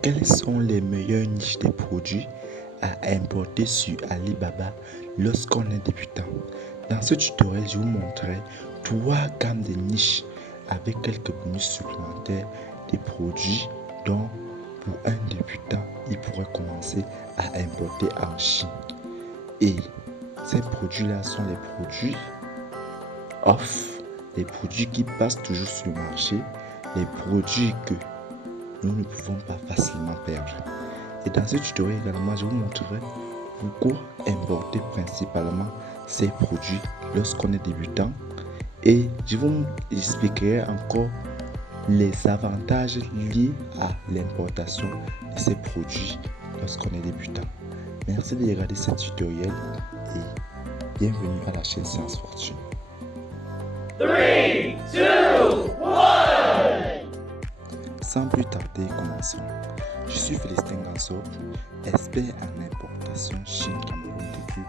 Quelles sont les meilleures niches des produits à importer sur Alibaba lorsqu'on est débutant? Dans ce tutoriel, je vous montrerai 3 gammes de niches avec quelques bonus supplémentaires des produits dont pour un débutant, il pourrait commencer à importer en Chine. Et ces produits-là sont les produits off, les produits qui passent toujours sur le marché, les produits que nous ne pouvons pas facilement perdre. Et dans ce tutoriel également, je vous montrerai pourquoi importer principalement ces produits lorsqu'on est débutant. Et je vous expliquerai encore les avantages liés à l'importation de ces produits lorsqu'on est débutant. Merci de regarder ce tutoriel et bienvenue à la chaîne Science Fortune. 3, 2, 1. Sans plus tarder, commençons. Je suis Félicien Ganso, expert en importation Chine-Cameroun depuis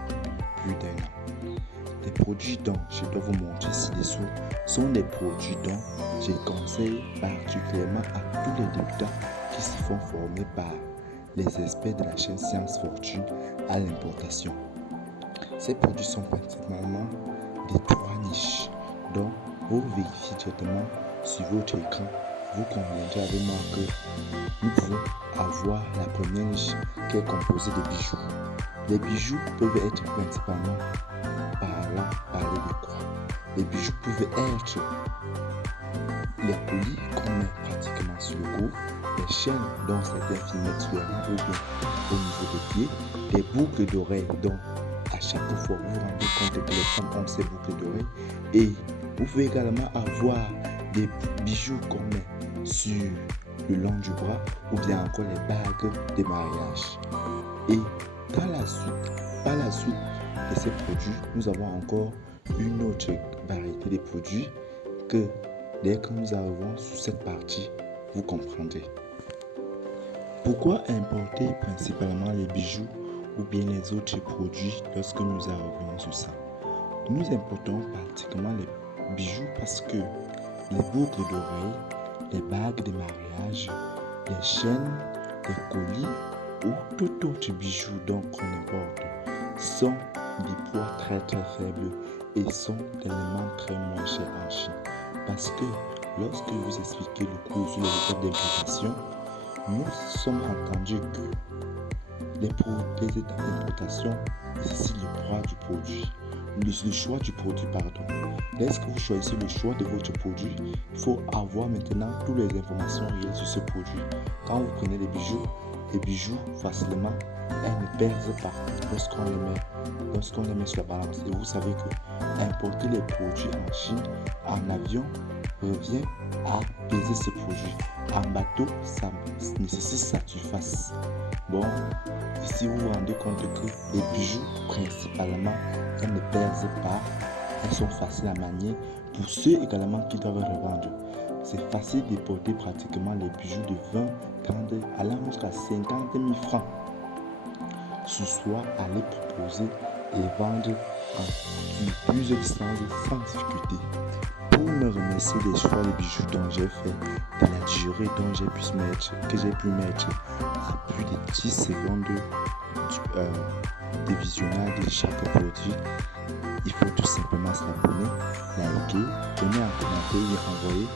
plus d'un an. Les produits dont je dois vous montrer ci-dessous sont des produits dont je conseille particulièrement à tous les débutants qui se font former par les experts de la chaîne Science Fortune à l'importation. Ces produits sont principalement des 3 niches. Donc, vous vérifiez directement sur votre écran. Vous conviendrez avec moi que nous pouvons avoir la première niche qui est composée de bijoux. Les bijoux peuvent être principalement parler de quoi? Les bijoux peuvent être les colis qu'on met pratiquement sur le cou, les chaînes dont certains films sur les mains ou bien au niveau des pieds, les boucles d'oreilles dont à chaque fois vous vous rendez compte que les femmes ont ces boucles d'oreilles, et vous pouvez également avoir des bijoux qu'on met sur le long du bras ou bien encore les bagues de mariage. Et par la suite de ces produits, nous avons encore une autre variété de produits que dès que nous arrivons sur cette partie, vous comprendrez. Pourquoi importer principalement les bijoux ou bien les autres produits lorsque nous arrivons sur ça? Nous importons pratiquement les bijoux parce que les boucles d'oreilles, les bagues de mariage, les chaînes, les colis ou tout autre bijou dont on importe sont des poids très faibles et sont d'éléments très moins chers en Chine. Parce que lorsque je vous expliquais le cours sur les étapes d'importation, nous sommes entendus que les étapes d'importation nécessitent le choix du produit. Lorsque vous choisissez le choix de votre produit, il faut avoir maintenant toutes les informations réelles sur ce produit. Quand vous prenez les bijoux facilement, elles ne perdent pas lorsqu'on les met sur la balance. Et vous savez que importer les produits en Chine, en avion, revient à peser ce produit. En bateau, ça nécessite sa surface. Bon, ici vous vous rendez compte que les bijoux, principalement, elles ne pèsent pas, elles sont faciles à manier. Pour ceux également qui doivent revendre, c'est facile de porter pratiquement les bijoux de 20, 30, allant jusqu'à 50 000 francs. Ce soit à les proposer et vendre en plusieurs distances sans difficulté. Pour me remercier des choix de bijoux dont j'ai fait, de la durée dont j'ai pu mettre à plus de 10 secondes de visionnage de chaque produit, il faut tout simplement s'abonner, liker, donner un commentaire et envoyer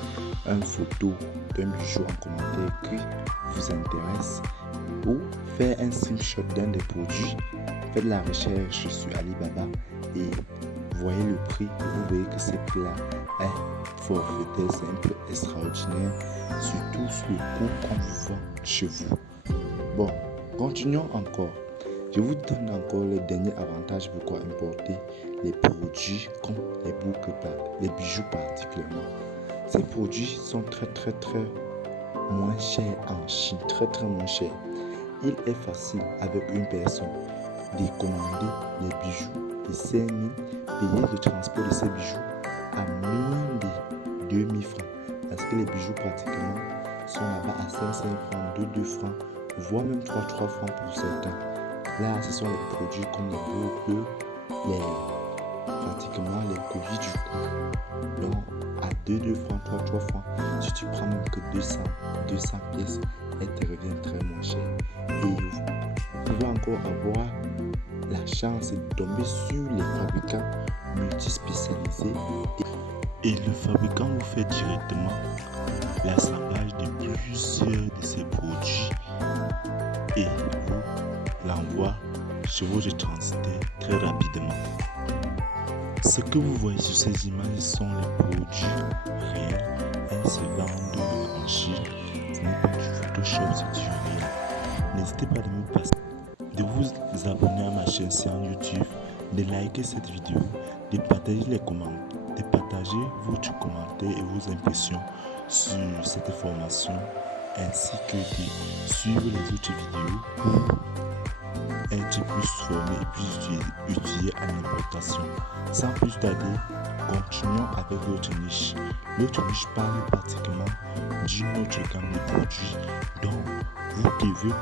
une photo d'un bijou en commentaire qui vous intéresse ou faire un screenshot d'un des produits. Faites la recherche sur Alibaba et voyez le prix et vous voyez que ce prix-là est forfaitaire, simple, extraordinaire, surtout sur le coût qu'on vous vend chez vous. Bon, continuons encore. Je vous donne encore le dernier avantage pourquoi importer les produits comme les bijoux particulièrement. Ces produits sont très moins chers en Chine, très moins chers. Il est facile avec une personne de commander les bijoux de 5 000, payer le transport de ces bijoux à moins de 2 000 francs. Parce que les bijoux pratiquement sont là-bas à 5 francs, 2 francs, voire même 3 francs pour certains. Là, ce sont les produits comme les boucles, pratiquement les colis du cou. Donc, à 2 francs, 3 francs, si tu prends même que 200 pièces, elle te revient très moins. encore avoir la chance de tomber sur les fabricants multispécialisés et le fabricant vous fait directement l'assemblage de plusieurs de ces produits et vous l'envoie sur votre transitaire très rapidement. Ce que vous voyez sur ces images sont les produits réels. Elles se vendent en Chine. Ce n'est pas du Photoshop, c'est du réel. N'hésitez pas de vous abonner à ma chaîne sur YouTube, de liker cette vidéo, de partager les commentaires, de partager votre commentaire et vos impressions sur cette formation, ainsi que de suivre les autres vidéos pour être plus formé et plus utile à l'importation. Sans plus tarder, continuons avec l'autre niche. L'autre niche parle pratiquement d'une autre gamme de produits dont vous devez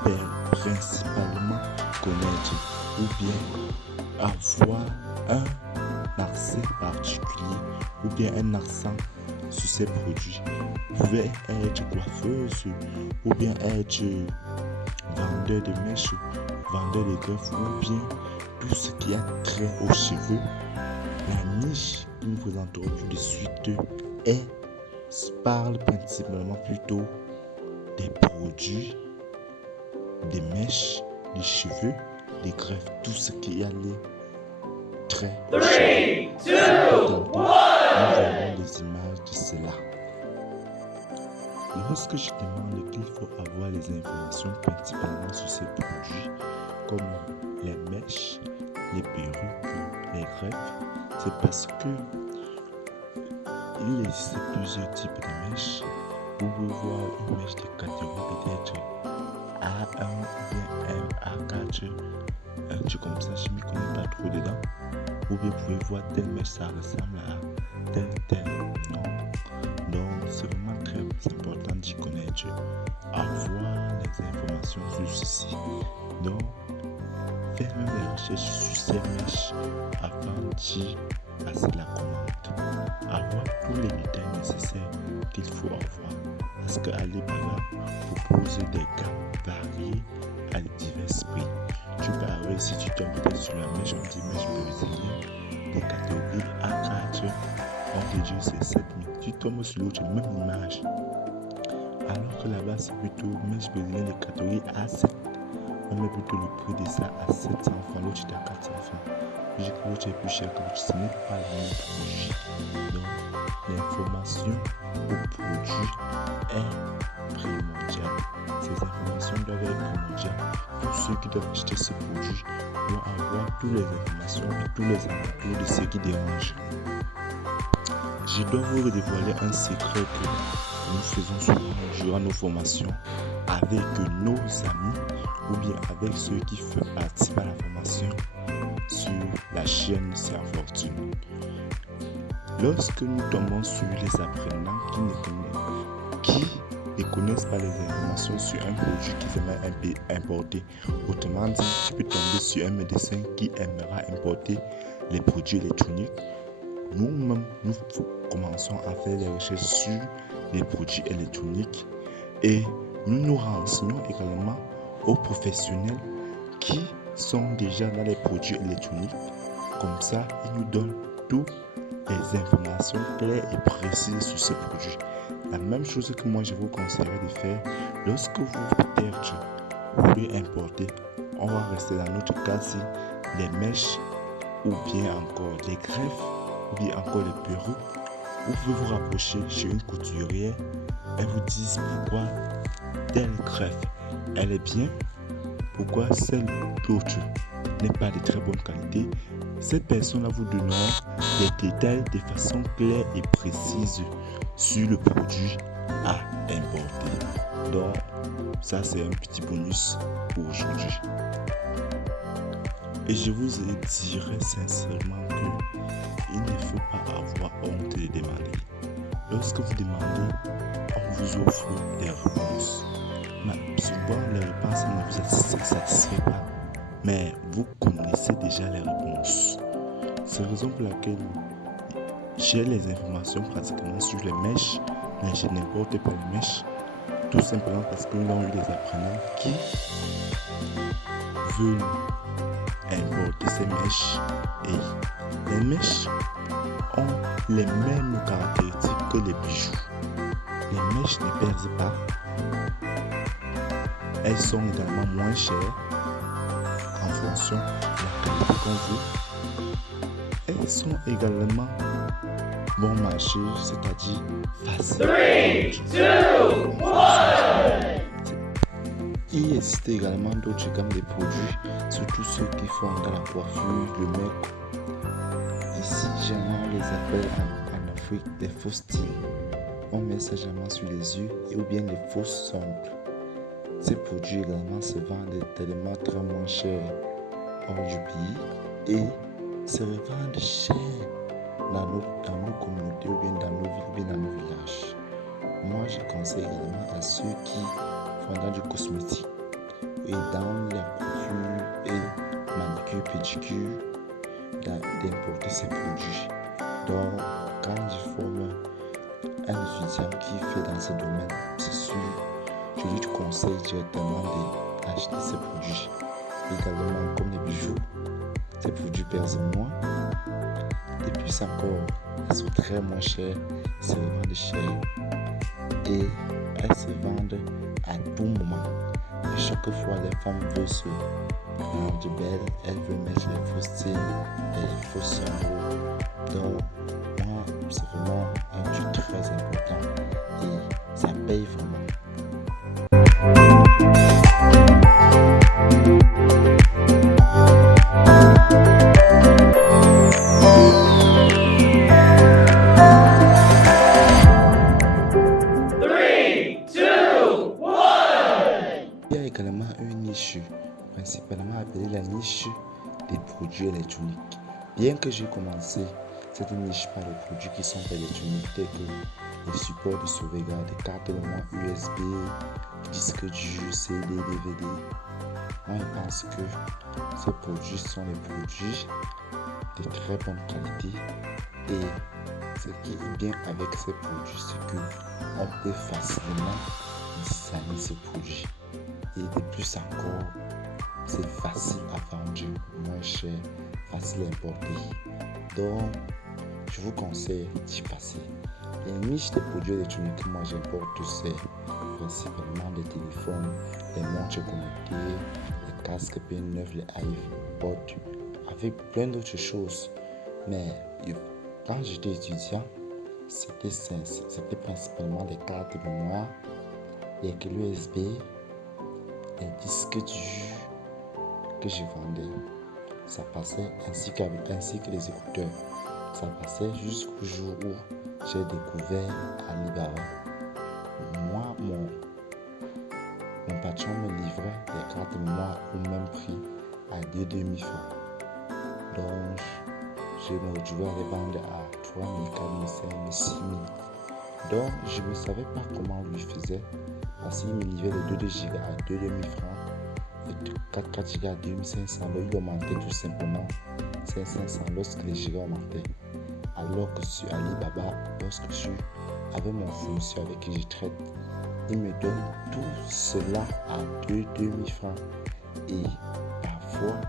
principalement connaître ou bien avoir un accent particulier ou bien un accent sur ces produits. Vous pouvez être coiffeuse ou bien être vendeur de mèches, vendeur de greffes ou bien tout ce qui a trait aux cheveux. La niche que nous présenterons tout de suite parle principalement plutôt des produits, des mèches, des cheveux, des greffes, tout ce qui a les traits aux cheveux. 3, 2, 1. Nous verrons des images de cela. Lorsque je demande qu'il faut avoir les informations principalement sur ces produits, comme les mèches, les perruques, les greffes, c'est parce que il existe plusieurs types de mèches. Vous pouvez voir une mèche de catégorie peut-être A1 ou bien A4, un truc comme ça, je ne m'y connais pas trop dedans. Ou bien vous pouvez voir telle mèche, ça ressemble à tel. Non. Donc c'est vraiment très important d'y connaître, avoir les informations sur ceci. Donc faire même des recherches sur ces mèches avant d'y passer la commande. Avoir tous les détails nécessaires qu'il faut avoir. Parce que Alibaba propose des gammes variées à divers prix. Tu peux avoir, si tu tombes peut-être sur la mèche, on dit mèche brésilienne, des catégories A4, on te dit c'est 7000. Tu tombes sur l'autre même image. Alors que là-bas c'est plutôt mèche brésilienne de catégorie A7. On met plutôt le prix de ça à 700 francs, l'autre est à 400 francs. Puis que l'autre est plus cher que l'autre, ce n'est pas le même produit. Donc l'information au produit est primordiale. Ces informations doivent être primordiales. Pour ceux qui doivent acheter ce produit doivent avoir toutes les informations et tous les alentours de ce qui dérange. Je dois vous dévoiler un secret que nous faisons souvent durant nos formations avec nos amis ou bien avec ceux qui participent à la formation sur la chaîne C'est en Fortune. Lorsque nous tombons sur les apprenants qui ne connaissent pas les informations sur un produit qu'ils aimeraient importer, autrement dit, tu peux tomber sur un médecin qui aimera importer les produits électroniques. Nous-mêmes, nous commençons à faire des recherches sur les produits électroniques et nous nous renseignons également aux professionnels qui sont déjà dans les produits électroniques. Comme ça, ils nous donnent toutes les informations claires et précises sur ces produits. La même chose que moi je vous conseillerais de faire lorsque vous peut-être voulez importer, on va rester dans notre cas si les mèches ou bien encore les greffes ou bien encore les perruques. Vous pouvez vous rapprocher chez une couturière, elle vous dit pourquoi telle greffe elle est bien, pourquoi celle d'autre n'est pas de très bonne qualité. Cette personne-là vous donnera des détails de façon claire et précise sur le produit à importer. Donc ça c'est un petit bonus pour aujourd'hui. Et je vous dirais sincèrement qu'il ne faut pas avoir honte de demander. Lorsque vous demandez, on vous offre des réponses. Mais souvent les réponses ne vous satisfait pas. Mais vous connaissez déjà les réponses. C'est la raison pour laquelle j'ai les informations pratiquement sur les mèches, mais je n'importe pas les mèches. Tout simplement parce qu'ils ont eu des apprenants qui veulent importer ces mèches. Et les mèches ont les mêmes caractéristiques que les bijoux. Les mèches ne percent pas. Elles sont également moins chères en fonction de la qualité qu'on veut. Elles sont également bon marché, c'est-à-dire faciles. 3, 2, 1. Il existe également d'autres gammes de produits, surtout ceux qui font dans la coiffure, le make. Ici, généralement, on les appelle en Afrique des fausses styles. On met ça généralement sur les yeux ou bien les fausses ongles. Ces produits également se vendent tellement très moins cher hors du pays et se revendent cher dans nos communautés ou bien dans nos villes ou bien dans nos villages. Moi, je conseille également à ceux qui font dans du cosmétique et dans la coiffure et manucure, pédicure d'importer ces produits. Donc, quand je forme un étudiant qui fait dans ce domaine, c'est sûr, je lui conseille directement d'acheter ces produits. Également, comme les bijoux, ces produits pèsent moins. Et puis encore, elles sont très moins chères, se revendent cher. Et elles se vendent à tout moment. Et chaque fois, les femmes veulent se rendre belles, elles veulent mettre les fausses styles, les fausses symboles. Donc, moi, c'est vraiment un truc très important et ça paye vraiment. Il y a également une niche, principalement appelée la niche des produits électroniques. Bien que j'ai commencé cette niche par les produits qui sont électroniques, tels que les supports de sauvegarde, des cartes de mémoire USB, disques durs, CD, DVD. Moi, je pense que ces produits sont des produits de très bonne qualité et ce qui est bien avec ces produits, c'est qu'on peut facilement designer ces produits. Et de plus encore, c'est facile à vendre, moins cher, facile à importer. Donc, je vous conseille d'y passer. Les niches des produits électroniques que moi j'importe, c'est principalement des téléphones, les montres connectées, les casques P9, les iPods, avec plein d'autres choses. Mais quand j'étais étudiant, c'était principalement des cartes de mémoire, les clés USB, les disques durs que je vendais. Ça passait ainsi que les écouteurs. Ça passait jusqu'au jour où j'ai découvert Alibaba. Moi, mon patron me livrait des cartes de mémoire au même prix à 2 francs. Donc, je me retrouvais à les vendre à 3 000, 4 000, 5 000, 6 000. Donc, je ne savais pas comment on lui faisait. Parce qu'il me livrait les 2 Go à 2 francs et 4 Go à 2500. Donc, il augmentait tout simplement 500 lorsque les gigas augmentaient. Alors que sur Alibaba, lorsque je suis avec mon fournisseur avec qui je traite, il me donne tout cela à 2 francs et parfois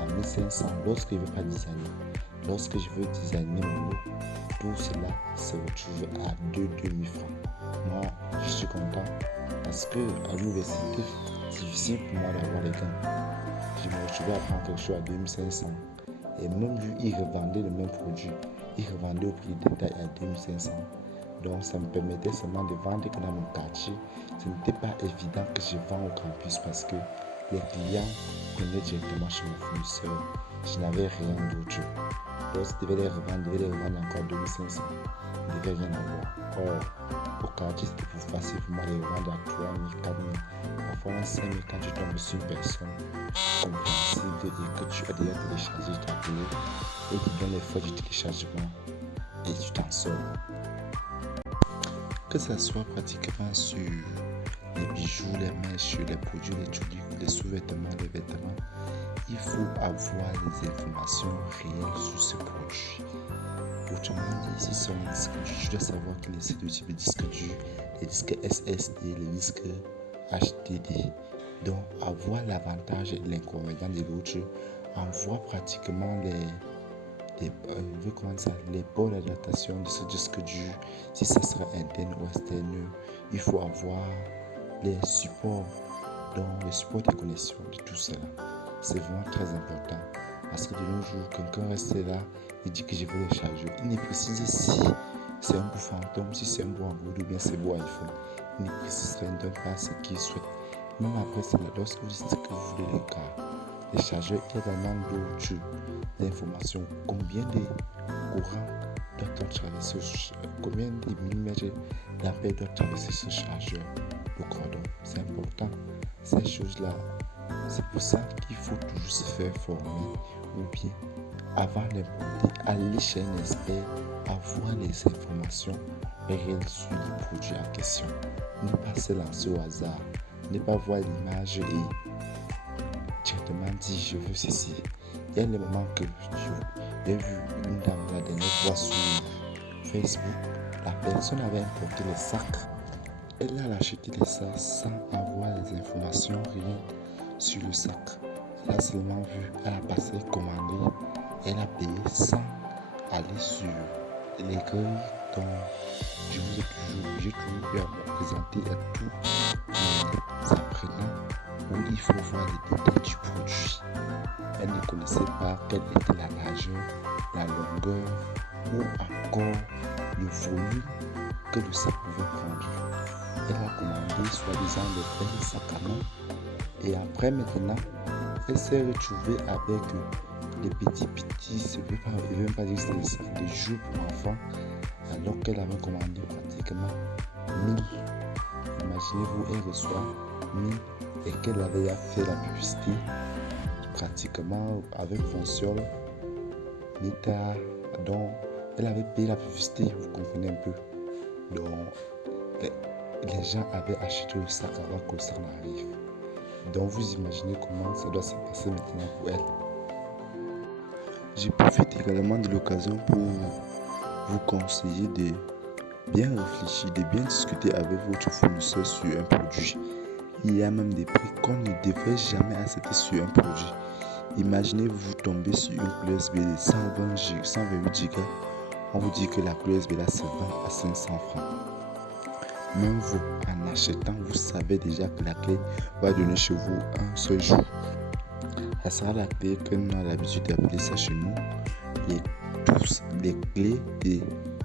à 1500 lorsque je ne veux pas designer. Lorsque je veux designer mon lot, tout cela se retrouve à 2 francs. Moi, je suis content parce que à l'université, c'est difficile pour moi d'avoir les gains. Je me retrouvais à prendre quelque chose à 2500 et même lui, il revendait le même produit. Il revendait au prix détail à 2500. Donc, ça me permettait seulement de vendre que dans mon quartier. Ce n'était pas évident que je vends au campus parce que les clients venaient directement chez mon fournisseur. Je n'avais rien d'autre. Donc, je devais les revendre encore 2500. Je ne devais rien avoir. Or, au quartier, c'était plus facile pour moi de les revendre à 3 000, 4 000. Parfois, à 5 000 quand tu tombes sur une personne compréhensible et que tu as déjà téléchargé ta télé et tu donnes les frais du téléchargement et tu t'en sors. Que ce soit pratiquement sur les bijoux, les mèches, les produits, les tulips, les sous-vêtements, les vêtements. Il faut avoir les informations réelles sur ce produit. Autrement dit, si c'est un disque dur, tu dois savoir qu'il existe deux types de disques durs, les disques SSD, les disques HDD. Donc, avoir l'avantage et l'inconvénient de l'autre, avoir pratiquement les bords d'adaptation de ce disque dur, si ça sera interne ou externe, il faut avoir les supports, donc les supports de connexion de tout cela. C'est vraiment très important parce que de nos jours, quelqu'un reste là, il dit que je veux le charger. Il ne précise si c'est un bout fantôme, si c'est un bout Android ou bien c'est un bout iPhone. Il ne précise pas, il ne donne pas ce qu'il souhaite. Même après cela, lorsque vous dites que vous voulez le cas, les chargeurs, il y a vraiment d'autres informations. Combien de courant doit-on traverser, combien de millimètres d'ampère doit traverser ce chargeur de cordon. C'est important, ces choses-là. C'est pour ça qu'il faut toujours se faire former ou bien, avant d'importer, aller chez un expert, avoir les informations réelles sur le produit en question. Ne pas se lancer au hasard, ne pas voir l'image et directement dire je veux ceci. Il y a le moment que j'ai vu une dame la dernière fois sur Facebook, la personne avait importé les sacs. Elle a acheté les sacs sans avoir les informations réelles sur le sac. Elle a seulement vu, elle a passé commandé, elle a payé sans aller sur les grilles dont j'ai toujours eu à me présenter à tous les apprenants où il faut voir les détails du produit. Elle ne connaissait pas quelle était la largeur, la longueur ou encore le volume que le sac pouvait prendre. Elle a commandé soi-disant des belles sacs à main et après maintenant, elle s'est retrouvée avec des petits, je ne veux pas dire que c'est des sacs de jouets pour enfants alors qu'elle avait commandé pratiquement 1000. Imaginez-vous, elle reçoit 1000 et qu'elle avait fait la publicité pratiquement avec fonction Meta, donc elle avait payé la publicité, vous comprenez un peu. Donc les gens avaient acheté le sac avant que le sac n'arrive. Donc vous imaginez comment ça doit se passer maintenant pour elle. Je profite également de l'occasion pour vous conseiller de bien réfléchir, de bien discuter avec votre fournisseur sur un produit. Il y a même des prix qu'on ne devrait jamais accepter sur un produit. Imaginez vous tombez sur une clé USB de 128 Go. On vous dit que la clé USB là se vend à 500 francs. Même vous, en achetant, vous savez déjà que la clé va donner chez vous un seul jour. Ça sera la clé que nous avons l'habitude d'appeler ça chez nous. Les clés de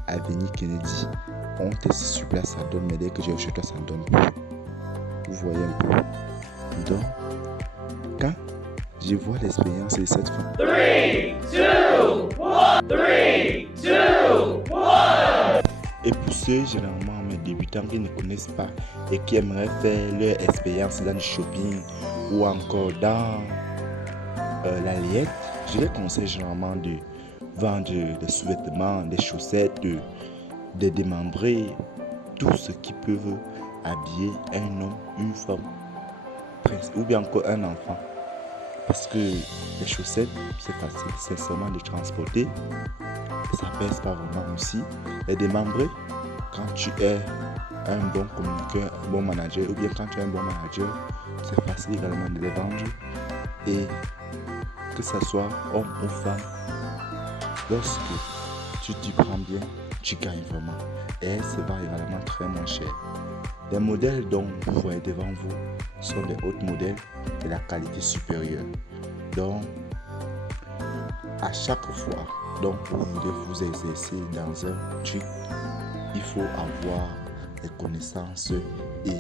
Avenue Kennedy. On teste sur place, ça donne, mais dès que j'ai chez toi, ça ne donne plus. Vous voyez un peu. Donc, quand je vois l'expérience de cette femme. 3, 2, 1. 3, 2, 1. Et pour ceux, généralement, mes débutants qui ne connaissent pas et qui aimeraient faire leur expérience dans le shopping ou encore dans la liette, je les conseille généralement de vendre des sous-vêtements, des chaussettes, des démembrés, tout ce qui peut habiller un homme, une femme, ou bien encore un enfant. Parce que les chaussettes, c'est facile, c'est seulement de transporter. Ça pèse pas vraiment aussi. Les démembrés, quand tu es un bon communicant, un bon manager, ou bien quand tu es un bon manager, c'est facile également de les vendre. Et que ce soit homme ou femme, lorsque tu t'y prends bien, tu gagnes vraiment. Et ça va également très moins cher. Les modèles dont vous voyez devant vous sont des hauts modèles de la qualité supérieure. Donc, à chaque fois donc, vous voulez vous exercer dans un truc, il faut avoir les connaissances et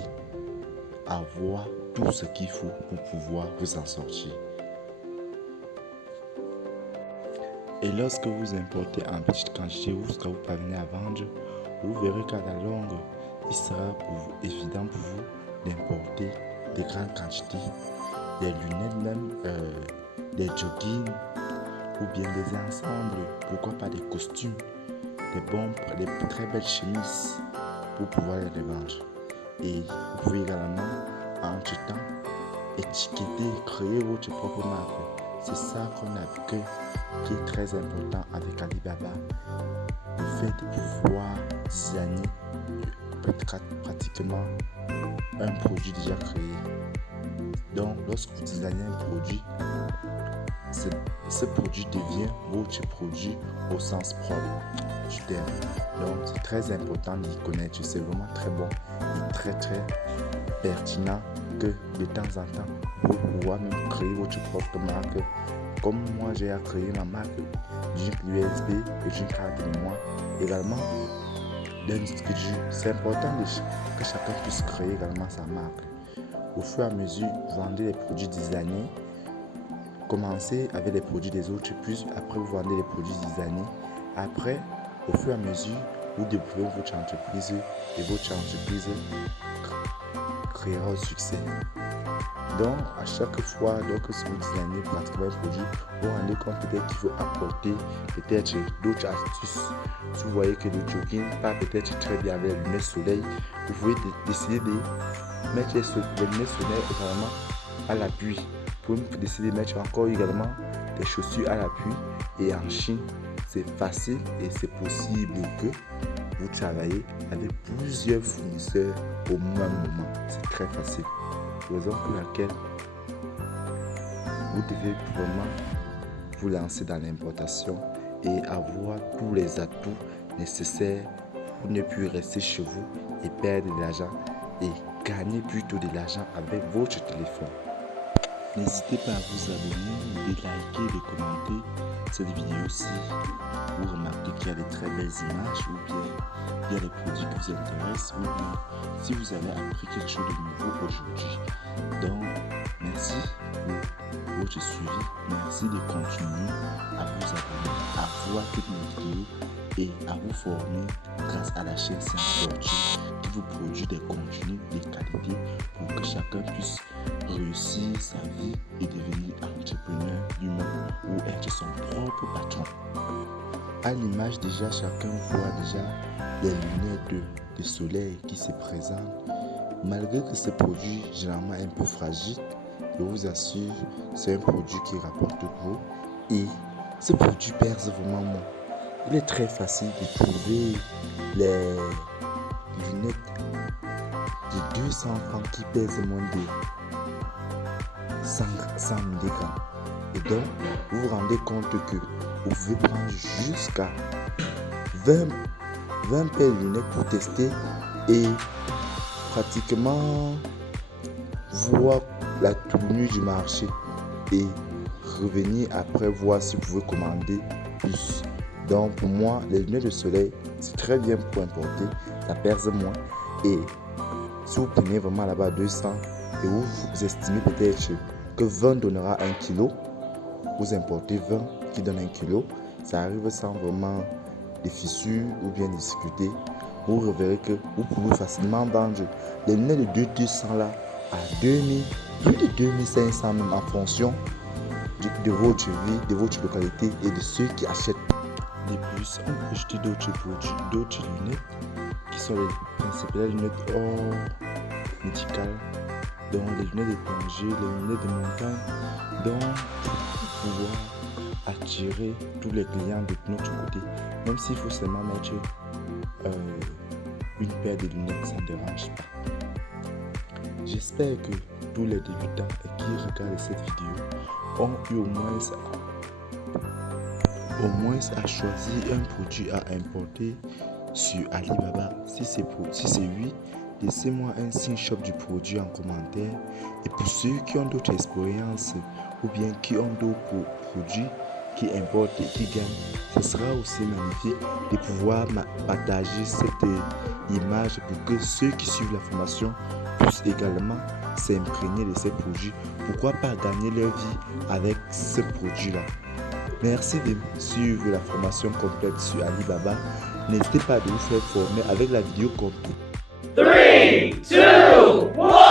avoir tout ce qu'il faut pour pouvoir vous en sortir. Et lorsque vous importez en petite quantité, lorsque vous parvenez à vendre, vous verrez qu'à la longue, il sera pour vous, évident pour vous d'importer des grandes quantités, des lunettes même, des joggings ou bien des ensembles, pourquoi pas des costumes, des très belles chemises pour pouvoir les vendre. Et vous pouvez également, entre-temps, étiqueter, créer votre propre marque. C'est ça qu'on a vu qui est très important avec Alibaba. Le fait de pouvoir designer pratiquement un produit déjà créé. Donc, lorsque vous designez un produit, ce produit devient votre produit au sens propre du terme. Donc, c'est très important d'y connaître. C'est vraiment très bon et très pertinent que de temps en temps, vous pouvez même créer votre propre marque. Comme moi, j'ai créé ma marque d'une USB et d'une carte de mémoire. Également, c'est important que chacun puisse créer également sa marque. Au fur et à mesure, vendez les produits designés. Commencez avec les produits des autres, puis après vous vendez les produits designés. Après, au fur et à mesure, vous développez votre entreprise et votre entreprise créera au succès. Donc, à chaque fois si vous designez pratiquement un produit, vous vous rendez compte peut-être qu'il faut apporter peut-être d'autres astuces. Si vous voyez que le jogging part peut-être très bien avec les lunettes soleil, vous pouvez décider de mettre les lunettes soleil également à l'appui. Vous pouvez décider de mettre encore également des chaussures à l'appui. Et en Chine, c'est facile et c'est possible que vous travaillez avec plusieurs fournisseurs au même moment. C'est très facile. Raison pour laquelle vous devez vraiment vous lancer dans l'importation et avoir tous les atouts nécessaires pour ne plus rester chez vous et perdre de l'argent et gagner plutôt de l'argent avec votre téléphone. N'hésitez pas à vous abonner, de liker, de commenter cette vidéo-ci. Vous remarquez qu'il y a de très belles images ou bien il y a des produits qui vous intéressent ou bien si vous avez appris quelque chose de nouveau aujourd'hui. Donc, merci pour votre suivi. Merci de continuer à vous abonner, à voir toutes mes vidéos et à vous former grâce à la chaîne Science Fortune qui vous produit des contenus de qualité pour que chacun puisse réussir sa vie et devenir entrepreneur lui-même ou être son propre patron. À l'image déjà, chacun voit déjà les lunettes de soleil qui se présentent. Malgré que ce produit généralement un peu fragile, je vous assure, c'est un produit qui rapporte gros et ce produit perce vraiment moins. Il est très facile de trouver les lunettes de 200 francs qui pèsent moins de 100 mg. Et donc, vous vous rendez compte que vous pouvez prendre jusqu'à 20 paires de lunettes pour tester et pratiquement voir la tournure du marché et revenir après voir si vous pouvez commander plus. Donc pour moi, les lunettes de soleil, c'est très bien pour importer, ça pèse moins. Et si vous prenez vraiment là-bas 200 et vous estimez peut-être que 20 donnera 1 kg, vous importez 20 qui donne 1 kg, ça arrive sans vraiment des fissures ou bien des difficultés. Vous reverrez que vous pouvez facilement vendre les lunettes de 200 là à 2000, plus de 2500 même en fonction de votre vie, de votre localité et de ceux qui achètent. De plus, on peut acheter d'autres produits, d'autres lunettes qui sont les principales lunettes hors médicales, dont les lunettes de plongée, les lunettes de montagne, donc pour pouvoir attirer tous les clients de notre côté, même s'il faut seulement mettre une paire de lunettes, ça ne dérange pas. J'espère que tous les débutants qui regardent cette vidéo ont eu au moins à choisir un produit à importer sur Alibaba. Si c'est oui, laissez-moi un screenshot du produit en commentaire. Et pour ceux qui ont d'autres expériences ou bien qui ont d'autres produits qui importent et qui gagnent, ce sera aussi magnifique de pouvoir partager cette image pour que ceux qui suivent la formation puissent également s'imprégner de ces produits. Pourquoi pas gagner leur vie avec ce produit-là? Merci de suivre la formation complète sur Alibaba. N'hésitez pas à vous faire former avec la vidéo complète. 3, 2, 1.